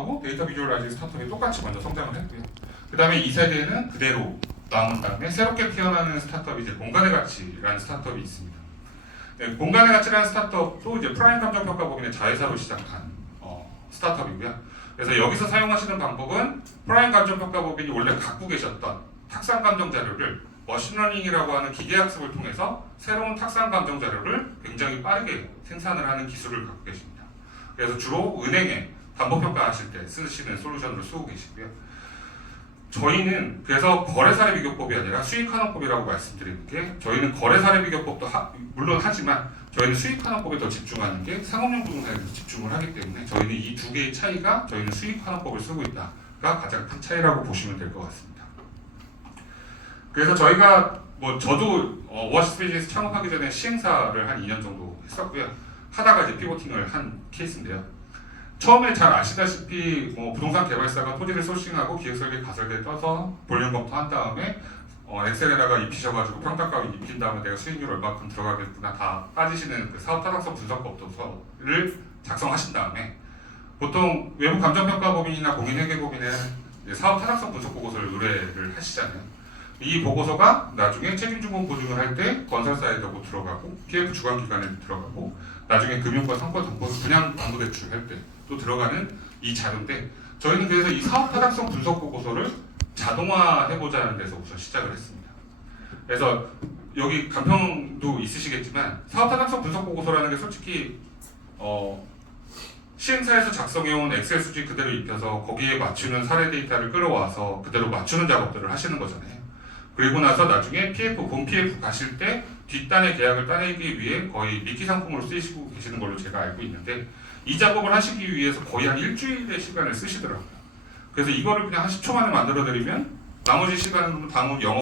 스타트업하고 데이터 비주얼라이징 스타트업이 똑같이 먼저 성장을 했고요. 그 다음에 2세대는 그대로 남은 다음에 새롭게 피어나는 스타트업이 이제 공간의 가치라는 스타트업이 있습니다. 네, 공간의 가치라는 스타트업도 이제 프라임 감정 평가 법인의 자회사로 시작한 어, 스타트업이고요. 그래서 여기서 사용하시는 방법은 프라임 감정 평가 법인이 원래 갖고 계셨던 탁상 감정 자료를 머신러닝이라고 하는 기계 학습을 통해서 새로운 탁상 감정 자료를 굉장히 빠르게 생산을 하는 기술을 갖고 계십니다. 그래서 주로 은행에 담보 평가하실 때 쓰시는 솔루션으로 쓰고 계시고요. 저희는 그래서 거래 사례 비교법이 아니라 수익 환원법이라고 말씀드리는 게 저희는 거래 사례 비교법도 하- 물론 하지만 저희는 수익 환원법에 더 집중하는 게 상업용 부동산에 더 집중을 하기 때문에 저희는 이 두 개의 차이가 저희는 수익 환원법을 쓰고 있다가 가장 큰 차이라고 보시면 될 것 같습니다. 그래서 저희가 뭐 저도 어, 워시 스페이스에서 창업하기 전에 시행사를 한 2년 정도 했었고요. 하다가 이제 피보팅을 한 케이스인데요. 처음에 잘 아시다시피 뭐 부동산 개발사가 토지를 소싱하고 기획설계 가설대 떠서 볼륨 검토 한 다음에 어, 엑셀에다가 입히셔가지고 평가가 입힌 다음에 내가 수익률 얼마큼 들어가겠구나 다 따지시는 그 사업 타당성 분석법도서를 작성하신 다음에 보통 외부 감정평가 법인이나 공인회계 법인은 이제 사업 타당성 분석 보고서를 의뢰를 하시잖아요. 이 보고서가 나중에 책임주공 보증을 할 때 건설사에도 들어가고 PF 주관 기관에 들어가고 나중에 금융과 상권 정보 분양 담보대출 할 때 또 들어가는 이 자료인데 저희는 그래서 이 사업 타당성 분석 보고서를 자동화해보자는 데서 우선 시작을 했습니다. 그래서 여기 간평도 있으시겠지만 사업 타당성 분석 보고서라는 게 솔직히 어, 시행사에서 작성해온 엑셀 수지 그대로 입혀서 거기에 맞추는 사례 데이터를 끌어와서 그대로 맞추는 작업들을 하시는 거잖아요. 그리고 나서 나중에 PF, 본 PF 가실 때 뒷단의 계약을 따내기 위해 거의 미끼 상품으로 쓰시고 계시는 걸로 제가 알고 있는데 이 작업을 하시기 위해서 거의 한 일주일의 시간을 쓰시더라고요. 그래서 이거를 그냥 한 10초 만에 만들어 드리면 나머지 시간은 방문 영어